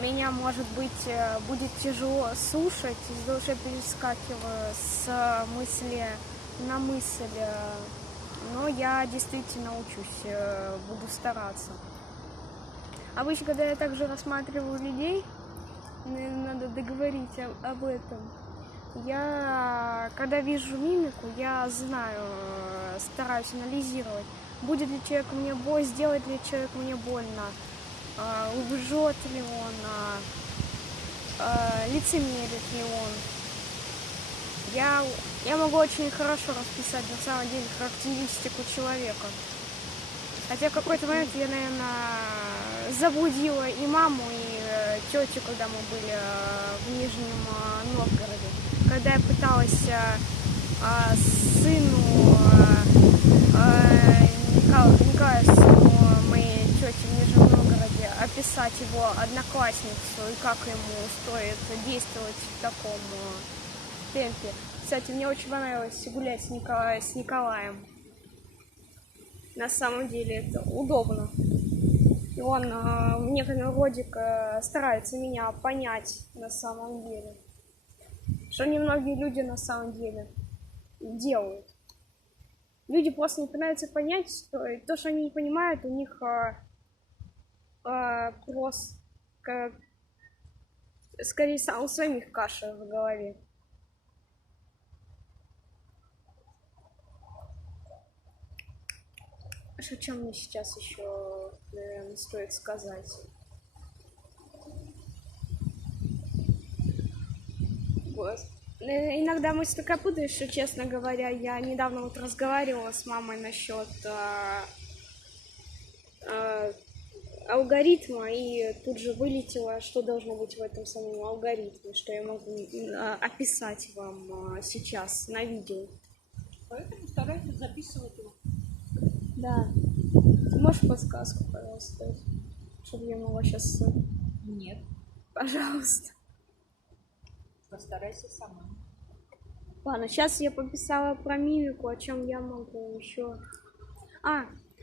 меня, может быть, будет тяжело слушать, из души перескакиваю с мысли на мысль, но я действительно учусь, буду стараться. Обычно, когда я также рассматриваю людей, надо договорить об этом. Я, когда вижу мимику, я знаю, стараюсь анализировать, будет ли человек мне больно, сделает ли человек мне больно, лжет ли он, лицемерит ли он. Я могу очень хорошо расписать на самом деле характеристику человека. Хотя в какой-то момент я, наверное, заблудила и маму, и тетю, когда мы были в Нижнем Новгороде. Когда я пыталась сыну Николая, сыну моей тети в Нижнем Новгороде, описать его одноклассницу и как ему стоит действовать в таком темпе. Кстати, мне очень понравилось гулять с Николаем. На самом деле это удобно. И он в некотором роде старается меня понять на самом деле. Что немногие люди на самом деле делают. Люди просто не пытаются понять, что то, что они не понимают, у них просто скорее у самих каша в голове. О чем мне сейчас еще, наверное, стоит сказать? Иногда мысль такая путаешь, что, честно говоря, я недавно вот разговаривала с мамой насчет алгоритма, и тут же вылетело, что должно быть в этом самом алгоритме, что я могу описать вам сейчас на видео. Поэтому старайтесь записывать его. Да. Можешь подсказку, пожалуйста, чтобы я могла сейчас... Нет. Пожалуйста. Постарайся сама. Ладно, сейчас я пописала про мимику, о чем я могу еще...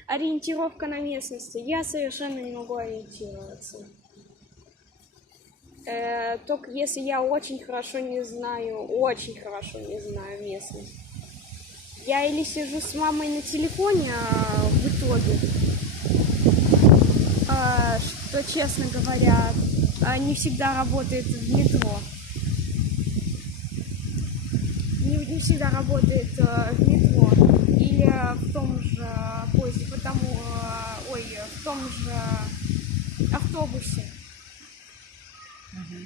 Ориентировка на местности. Я совершенно не могу ориентироваться. Только если я очень хорошо не знаю местность. Я или сижу с мамой на телефоне в итоге, что, честно говоря, не всегда работает в метро. Не всегда работает в метро или в том же поезде, в том же автобусе.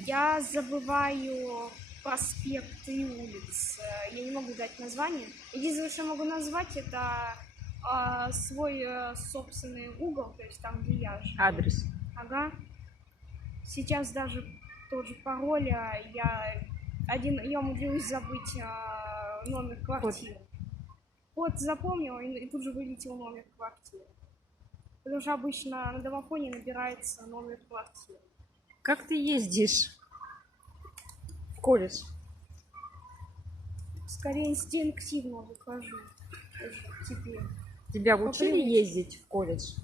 Я забываю проспекты и улиц. Я не могу дать название. Единственное, что я могу назвать, это свой собственный Google, то есть там, где я живу. Адрес. Ага. Сейчас даже тот же пароль, я умудрилась забыть номер квартиры. Вот запомнила, и тут же вылетел номер квартиры. Потому что обычно на домофоне набирается номер квартиры. Как ты ездишь в колледж? Скорее инстинктивно выхожу теперь. Тебя учили ездить в колледж?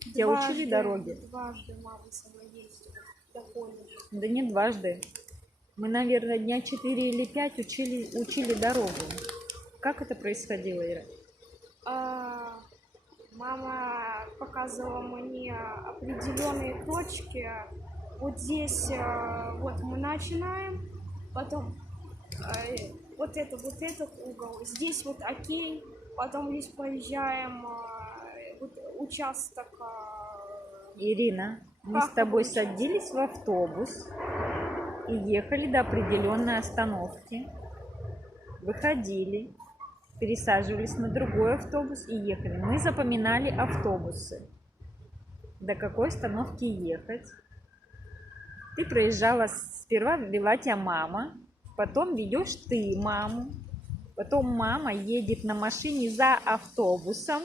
Тебя учили дороги? Дважды мама со мной ездила до колледжа. Да не дважды. Мы, наверное, дня 4 или 5 учили дорогу. Как это происходило, Ира? Мама показывала мне определенные точки. Вот здесь вот мы начинаем, потом вот этот угол, здесь вот окей, потом здесь проезжаем вот участок. Ирина, мы с тобой садились в автобус и ехали до определенной остановки, выходили, пересаживались на другой автобус и ехали. Мы запоминали автобусы. До какой остановки ехать. Ты проезжала, сперва вела тебя мама, потом ведешь ты маму, потом мама едет на машине за автобусом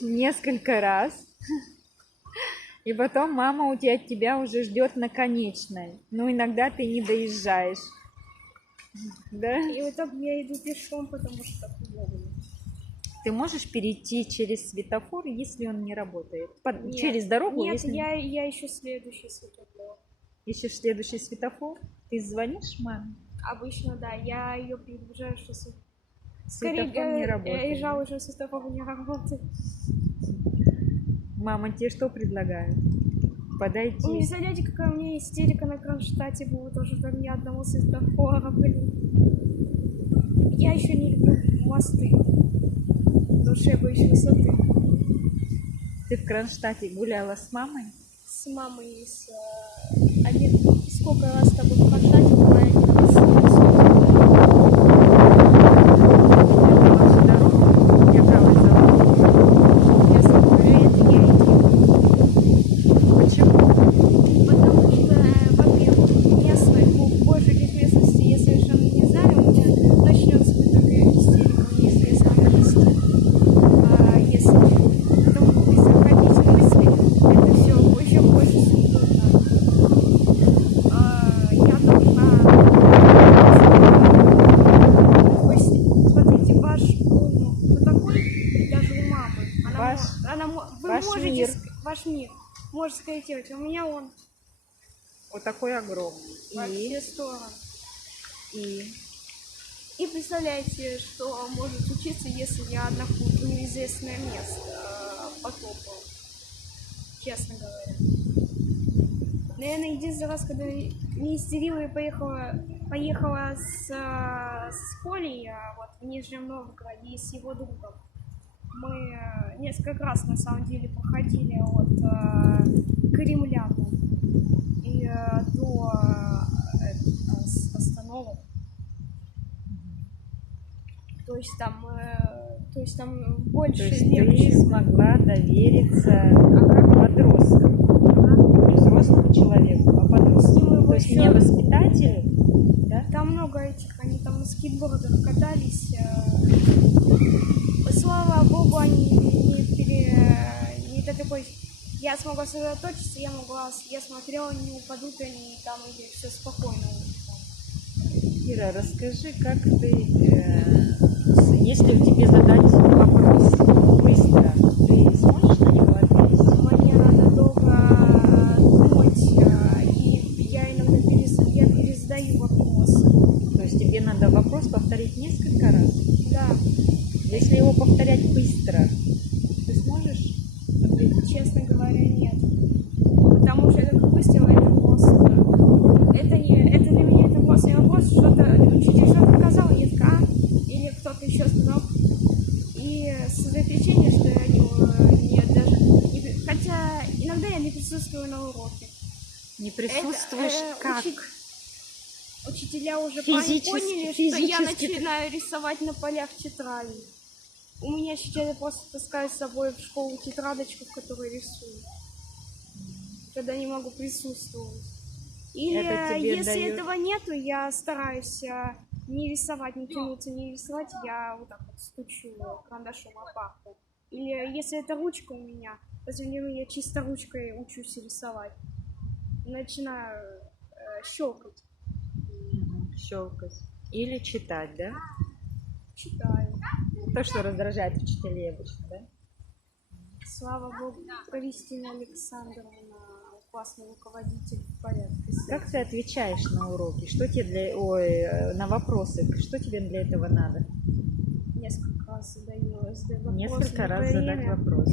несколько раз, и потом мама у тебя уже ждет на конечной. Но иногда ты не доезжаешь. Да? И в итоге я иду пешком, потому что так удобно. Ты можешь перейти через светофор, если он не работает? Нет, Через дорогу, нет, если я ищу следующий светофор. ищешь следующий светофор? Ты звонишь маме? Обычно, да, я ее предупреждаю, что скорее Светофор не работает. я да? жалуюсь, что светофор не работает. Мама тебе что предлагает? Вы Подойти. представляете, какая у меня истерика на Кронштадте была, тоже там ни одного светофора, блин. Я еще не люблю мосты, потому что я боюсь высоты. Ты в Кронштадте гуляла с мамой? С мамой и с... Сколько раз с тобой в Кронштадте была, я не раз. Ваша дорога? Я правой зовут. Я с тобой, это я иду. Почему? Потому что, во-первых, местных, большую часть местности я совершенно не знаю, у меня начнется такая истерика в неизвестном месте. Если потом быстро ходить мысли, это все еще больше сильно. Я должна... То есть, смотрите, ваш ум вот такой, даже у мамы. Вы ваш можете... мир. Ваш мир. Может скорректировать. У меня он Вот такой огромный. во все стороны. И И представляете, что может случиться, если я нахожусь в неизвестное место потопал. Честно говоря. Наверное, единственный раз, когда не истерила и поехала с Колей вот, в Нижнем Новгороде и с его другом. Мы несколько раз на самом деле проходили от Кремля и до остановок. То есть там больше то есть легче. ты смогла довериться подросткам. Не взрослому человеку, а подросткам. То есть не воспитателю, да? Там много этих, они там на скейтбордах катались. Слава богу, они не до такой... Я смогла сосредоточиться, я смотрела, не упадут они там, или все спокойно. Кира, расскажи, как ты, если тебе задать вопрос быстро, ты сможешь на него ответить? Мне надо долго думать, и я иногда пересдаю вопросы. То есть тебе надо вопрос повторить несколько раз? Да. Если его повторять быстро, ты сможешь ответить? Честно говоря, нет. Потому что это как выстрел, это просто. Это для меня это просто вопрос, учитель что-то сказал, я такая, или кто-то еще сказал. И с заключением, что я хотя иногда я не присутствую на уроке. Не присутствуешь как? Учителя уже Физически- поняли, что я начинаю рисовать на полях тетради. У меня сейчас я просто таскаю с собой в школу тетрадочку, в которой рисую. Когда не могу присутствовать. Или если дает... этого нету, я стараюсь не рисовать, не тянуться, не рисовать, я вот так вот стучу карандашом о парку. Или если это ручка у меня, я чисто ручкой учусь рисовать. Начинаю щелкать. Щелкать. Или читать, да? Читаю. То, что раздражает учителей обычно, да? Слава богу, Кристина Александровна, классный руководитель, в порядке. Как ты отвечаешь на уроки? Что тебе на вопросы? Что тебе для этого надо? Несколько раз задаю вопрос. Несколько раз задать вопрос.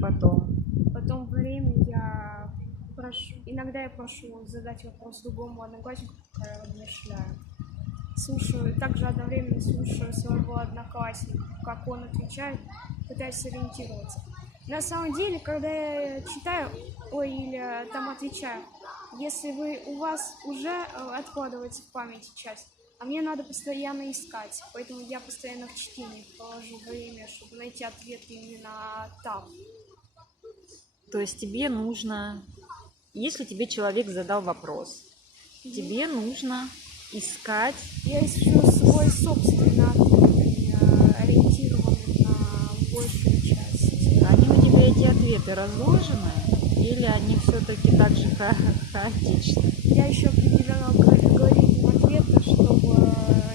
Потом время я прошу. Иногда я прошу задать вопрос другому однокласснику, пока я размышляю. Также одновременно слушаю своего одноклассника, как он отвечает, пытаюсь сориентироваться. На самом деле, когда я читаю, или там отвечаю, если у вас уже откладывается в памяти часть, а мне надо постоянно искать, поэтому я постоянно в чтении положу время, чтобы найти ответ именно там. То есть тебе нужно, если тебе человек задал вопрос, тебе нужно искать. Я ищу свой собственный ответ, ориентированный на большую часть. Они у тебя эти ответы разложены, или они все-таки так же хаотичны? Я еще определяла алгоритм ответа, чтобы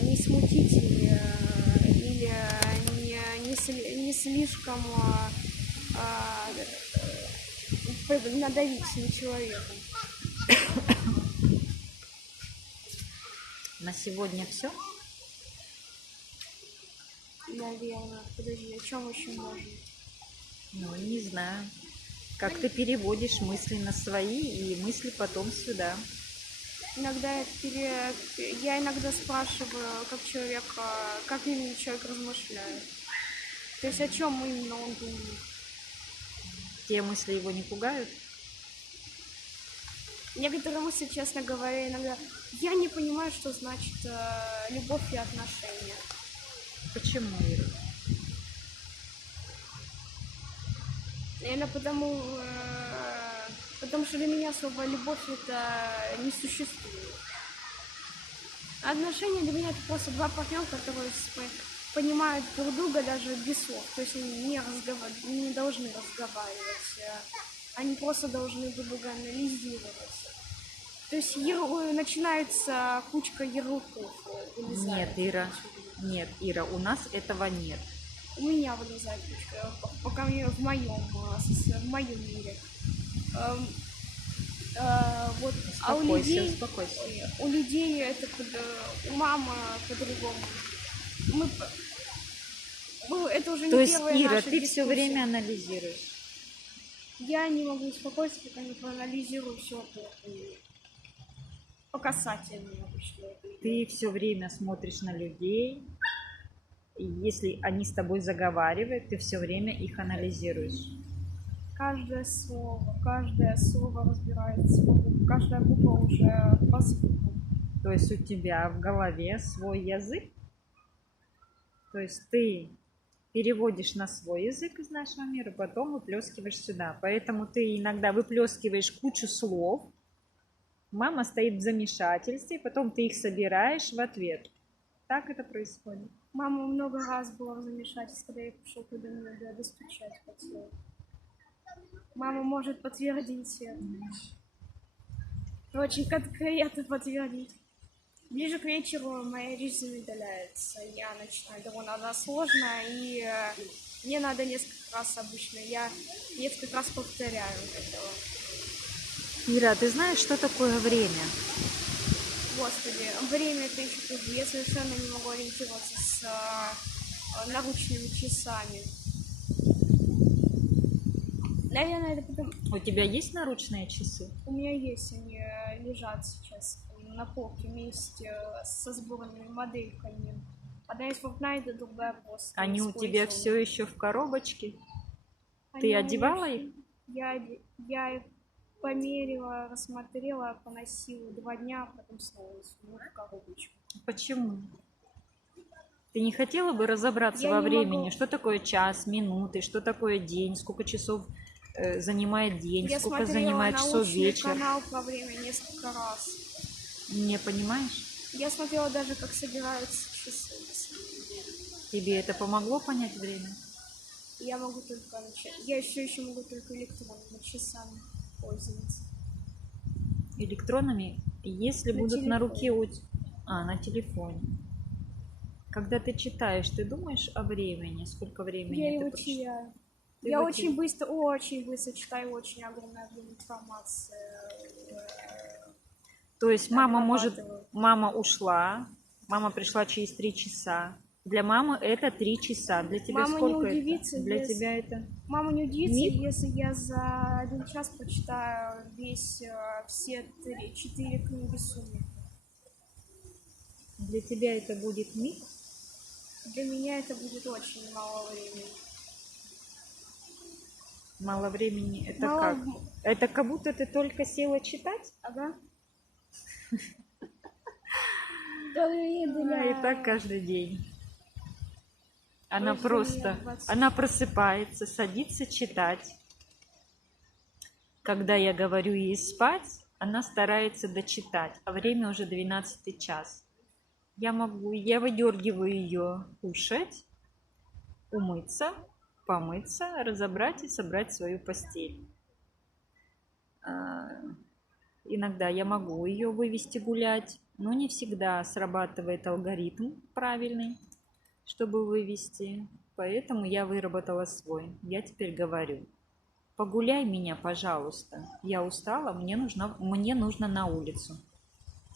не смутить или не слишком надавить на человека. На сегодня все? Наверное. Подожди, о чем еще можно? Ну, не знаю. Как ты переводишь мысли на свои и мысли потом сюда. Иногда я иногда спрашиваю, как человек, как именно человек размышляет. То есть о чем именно он думает. Те мысли его не пугают? Некоторые мысли, честно говоря, иногда я не понимаю, что значит любовь и отношения. Почему, Ира? Наверное, потому что для меня слово любовь это не существует. А отношения для меня это просто два партнера, которые понимают друг друга даже без слов. То есть они не должны разговаривать. Они просто должны друг друга анализировать. То есть начинается кучка ярлыков. Нет, Ира. Нет, Ира, у нас этого нет. У меня вылезает кучка ярлыков, пока в моем мире. Вот, Успокойся. У людей это у мамы по-другому. Это уже не То есть, первая Ира, наша ты дискуссия. все время анализируешь. Я не могу успокоиться, пока не проанализирую все это. По касательной обычно. Ты все время смотришь на людей. И если они с тобой заговаривают, ты все время их анализируешь. Каждое слово разбирается. Каждая буква уже по звуку. То есть у тебя в голове свой язык. То есть ты переводишь на свой язык из нашего мира, потом выплескиваешь сюда. Поэтому ты иногда выплескиваешь кучу слов, мама стоит в замешательстве, потом ты их собираешь в ответ. Так это происходит. Мама много раз была в замешательстве, когда я пришел туда меня достучать хотела. Мама может подтвердить это. Очень конкретно подтвердить. Ближе к вечеру моя жизнь удаляется. Я начинаю довольно сложно, и мне надо несколько раз обычно. Я несколько раз повторяю этого. Ира, ты знаешь, что такое время? Господи, время это еще хуже. Я совершенно не могу ориентироваться с наручными часами. Наверное, это потому... У тебя есть наручные часы? У меня есть, они лежат сейчас на полке вместе со сборными модельками. Одна из Fortnite, другая просто. Они у тебя все еще в коробочке? Ты одевала их? Я их померила, рассмотрела, поносила 2 дня, а потом снова сунула в коробочку. Почему? Ты не хотела бы разобраться Я во не времени? могу. Что такое час, минуты, что такое день, сколько часов занимает день, Я сколько смотрела занимает часов научный вечер? канал про время несколько раз. Не понимаешь? Я смотрела даже, как собираются часы. на самом деле. Тебе это помогло понять время? Я могу только начать. Я все еще могу только электронными часами пользоваться. Электронами? Если На будут на телефоне. руке на телефоне. Когда ты читаешь, ты думаешь о времени? Сколько времени Я ты его прошло? теряю. Ты Я его очень быстро читаю, очень огромное объем информации. То есть мама Обрабатываю. мама ушла, мама пришла через 3 часа. Для мамы это 3 часа. Для тебя Мама не сколько удивится, это? Для если- тебя это? Мама не удивится, Миг? если я за 1 час прочитаю все 4 книги суммы. Для тебя это будет миг? Для меня это будет очень мало времени. Мало времени. Это Мало как? в- Это как будто ты только села читать? Ага. Да, И так каждый день. Она Каждый просто, день 20. она просыпается, садится читать. Когда я говорю ей спать, она старается дочитать, а время уже 12 час. Я выдергиваю ее кушать, умыться, помыться, разобрать и собрать свою постель. Иногда я могу ее вывести гулять, но не всегда срабатывает алгоритм правильный, чтобы вывести. Поэтому я выработала свой. Я теперь говорю: погуляй меня, пожалуйста. Я устала, мне нужно на улицу.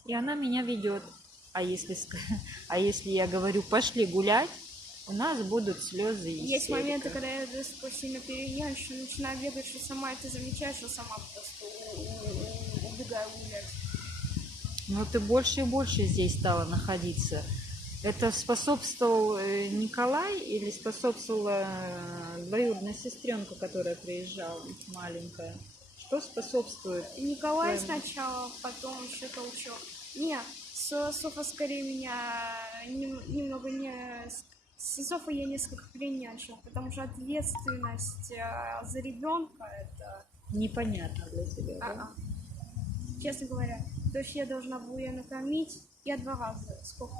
И она меня ведет. А если, а если я говорю: пошли гулять, у нас будут слезы и Есть истерика. моменты, когда я достаточно сильно перегибаю, что начинаю бегать, что сама это замечаешь, что сама просто убегаю гулять. Но ты больше и больше здесь стала находиться. Это способствовал Николай или способствовала двоюродная сестренка, которая приезжала, маленькая? Что способствует Николай твоему... сначала, потом еще толчок. Не, Софа скорее меня немного не... С Софой я несколько перенянчила, потому что ответственность за ребенка это... Непонятно для тебя, да? А-а. Честно говоря, то есть я должна была ее накормить. Я 2 раза. Сколько?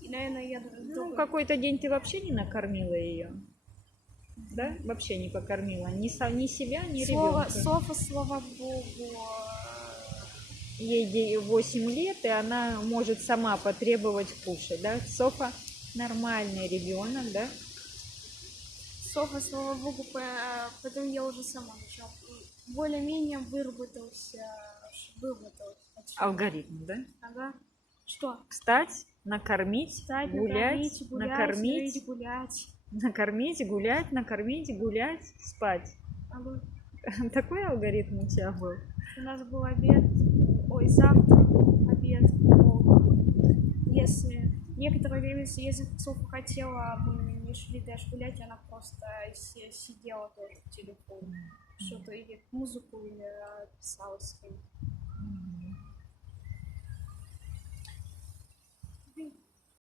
И, наверное, я... Ну, какой-то день ты вообще не накормила ее. Да? Вообще не покормила. Ни себя, ни ребенка. Софа, слава богу, Ей 8 лет, и она может сама потребовать кушать, да? Софа нормальный ребенок, да? Софа, слава богу, потом я уже сама начала. Более-менее выработался. Алгоритм, да? Ага. Что? Встать, накормить, Встать, гулять, накормить, гулять. накормить, гулять, накормить, гулять, спать. Ага. Такой алгоритм у тебя был? У нас был обед, завтрак, обед, полдник. Если некоторое время, если Софа хотела, мы не шли даже гулять, она просто сидела тоже в телефоне. Что-то или музыку, или писала с кем.